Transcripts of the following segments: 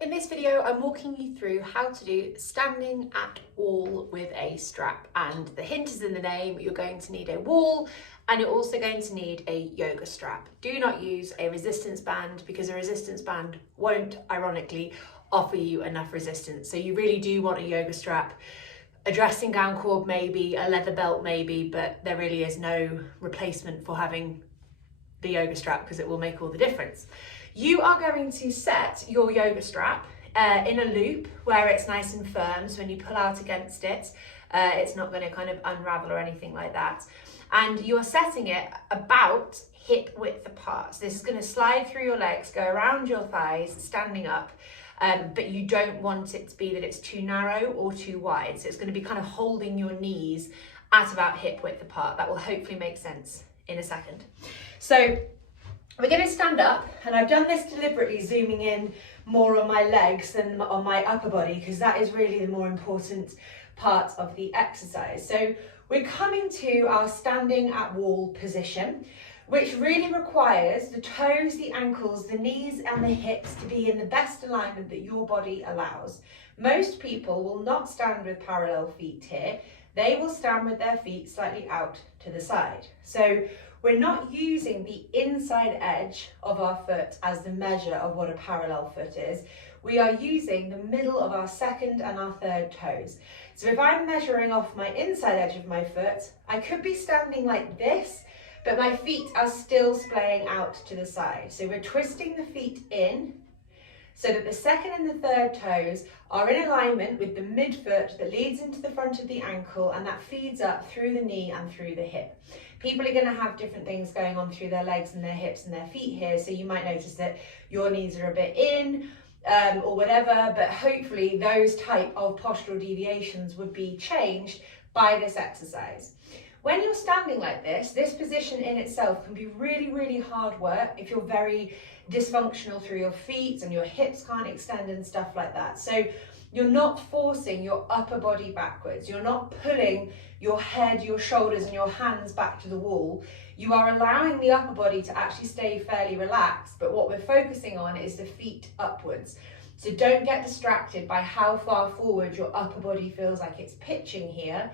In this video, I'm walking you through how to do standing at wall with a strap, and the hint is in the name. You're going to need a wall and you're also going to need a yoga strap. Do not use a resistance band because a resistance band won't, ironically, offer you enough resistance. So you really do want a yoga strap, a dressing gown cord maybe, a leather belt maybe, but there really is no replacement for having the yoga strap because it will make all the difference. You are going to set your yoga strap in a loop where it's nice and firm, so when you pull out against it, it's not going to kind of unravel or anything like that. And you're setting it about hip width apart. So this is going to slide through your legs, go around your thighs, standing up, but you don't want it to be that it's too narrow or too wide. So it's going to be kind of holding your knees at about hip width apart. That will hopefully make sense in a second. So we're going to stand up, and I've done this deliberately zooming in more on my legs than on my upper body because that is really the more important part of the exercise. So we're coming to our standing at wall position, which really requires the toes, the ankles, the knees and the hips to be in the best alignment that your body allows. Most people will not stand with parallel feet here. They will stand with their feet slightly out to the side. So we're not using the inside edge of our foot as the measure of what a parallel foot is. We are using the middle of our second and our third toes. So if I'm measuring off my inside edge of my foot, I could be standing like this, but my feet are still splaying out to the side. So we're twisting the feet in so that the second and the third toes are in alignment with the midfoot that leads into the front of the ankle, and that feeds up through the knee and through the hip. People are going to have different things going on through their legs and their hips and their feet here, so you might notice that your knees are a bit in or whatever, but hopefully those type of postural deviations would be changed by this exercise. When you're standing like this position in itself can be really, really hard work if you're very dysfunctional through your feet and your hips can't extend and stuff like that. So you're not forcing your upper body backwards. You're not pulling your head, your shoulders and your hands back to the wall. You are allowing the upper body to actually stay fairly relaxed, but what we're focusing on is the feet upwards. So don't get distracted by how far forward your upper body feels like it's pitching here.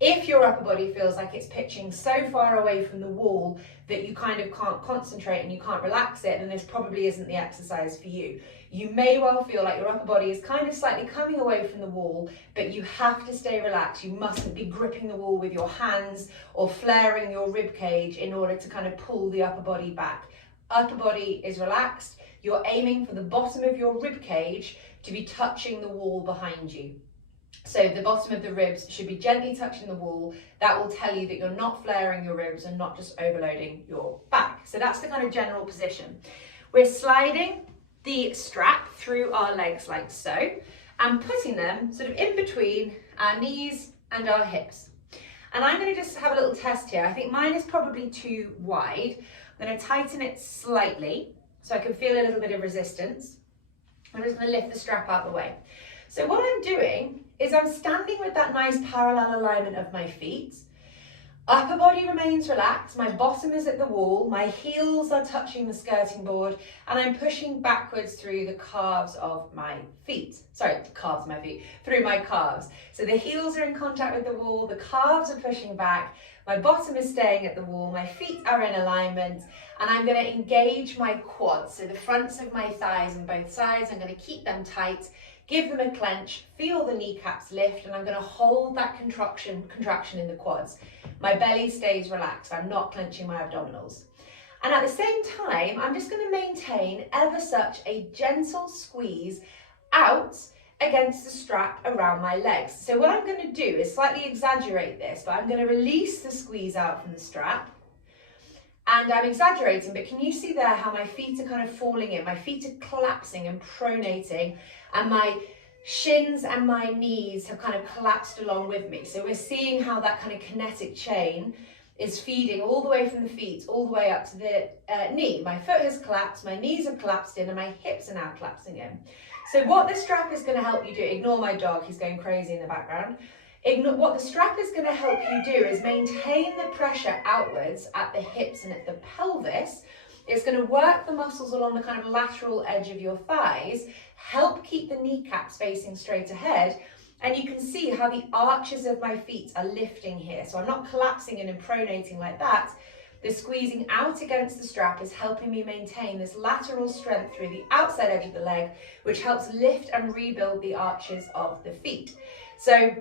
If your upper body feels like it's pitching so far away from the wall that you kind of can't concentrate and you can't relax it, then this probably isn't the exercise for you. You may well feel like your upper body is kind of slightly coming away from the wall, but you have to stay relaxed. You mustn't be gripping the wall with your hands or flaring your rib cage in order to kind of pull the upper body back. Upper body is relaxed. You're aiming for the bottom of your rib cage to be touching the wall behind you. So the bottom of the ribs should be gently touching the wall. That will tell you that you're not flaring your ribs and not just overloading your back. So that's the kind of general position. We're sliding the strap through our legs like so and putting them sort of in between our knees and our hips. And I'm going to just have a little test here. I think mine is probably too wide. I'm going to tighten it slightly so I can feel a little bit of resistance. I'm just going to lift the strap out of the way. So what I'm doing is I'm standing with that nice parallel alignment of my feet. Upper body remains relaxed, my bottom is at the wall, my heels are touching the skirting board, and I'm pushing backwards through the calves of my feet. Sorry, the calves of my feet, through my calves. So the heels are in contact with the wall, the calves are pushing back, my bottom is staying at the wall, my feet are in alignment, and I'm going to engage my quads, so the fronts of my thighs on both sides. I'm going to keep them tight, give them a clench, feel the kneecaps lift, and I'm going to hold that contraction in the quads. My belly stays relaxed. I'm not clenching my abdominals. And at the same time, I'm just going to maintain ever such a gentle squeeze out against the strap around my legs. So what I'm going to do is slightly exaggerate this, but I'm going to release the squeeze out from the strap. And I'm exaggerating, but can you see there how my feet are kind of falling in? My feet are collapsing and pronating, and my shins and my knees have kind of collapsed along with me. So we're seeing how that kind of kinetic chain is feeding all the way from the feet, all the way up to the knee. My foot has collapsed, my knees have collapsed in, and my hips are now collapsing in. So what the strap is going to help you do, ignore my dog, he's going crazy in the background. What the strap is going to help you do is maintain the pressure outwards at the hips and at the pelvis. It's going to work the muscles along the kind of lateral edge of your thighs, help keep the kneecaps facing straight ahead. And you can see how the arches of my feet are lifting here. So I'm not collapsing and pronating like that. The squeezing out against the strap is helping me maintain this lateral strength through the outside edge of the leg, which helps lift and rebuild the arches of the feet. So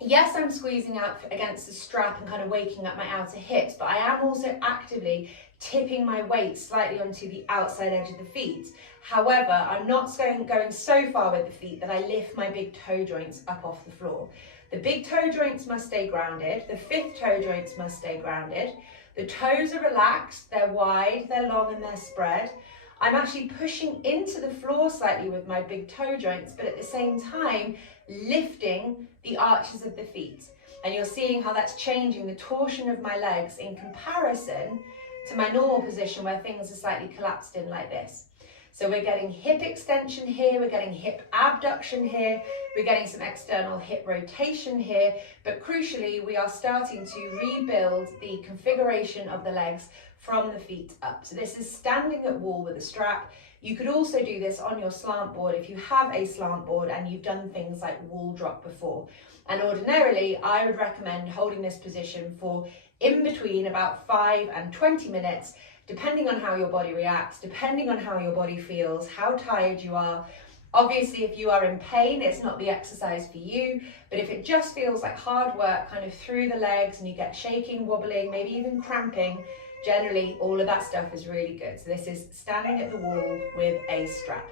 yes, I'm squeezing out against the strap and kind of waking up my outer hips, but I am also actively tipping my weight slightly onto the outside edge of the feet. However, I'm not going so far with the feet that I lift my big toe joints up off the floor. The big toe joints must stay grounded. The fifth toe joints must stay grounded. The toes are relaxed, they're wide, they're long and they're spread. I'm actually pushing into the floor slightly with my big toe joints, but at the same time, lifting the arches of the feet. And you're seeing how that's changing the torsion of my legs in comparison to my normal position where things are slightly collapsed in like this. So we're getting hip extension here, we're getting hip abduction here, we're getting some external hip rotation here, but crucially we are starting to rebuild the configuration of the legs from the feet up. So this is standing at wall with a strap. You could also do this on your slant board if you have a slant board and you've done things like wall drop before. And ordinarily, I would recommend holding this position for in between about 5 and 20 minutes, depending on how your body reacts, depending on how your body feels, how tired you are. Obviously, if you are in pain, it's not the exercise for you, but if it just feels like hard work kind of through the legs and you get shaking, wobbling, maybe even cramping, generally all of that stuff is really good. So this is standing at the wall with a strap.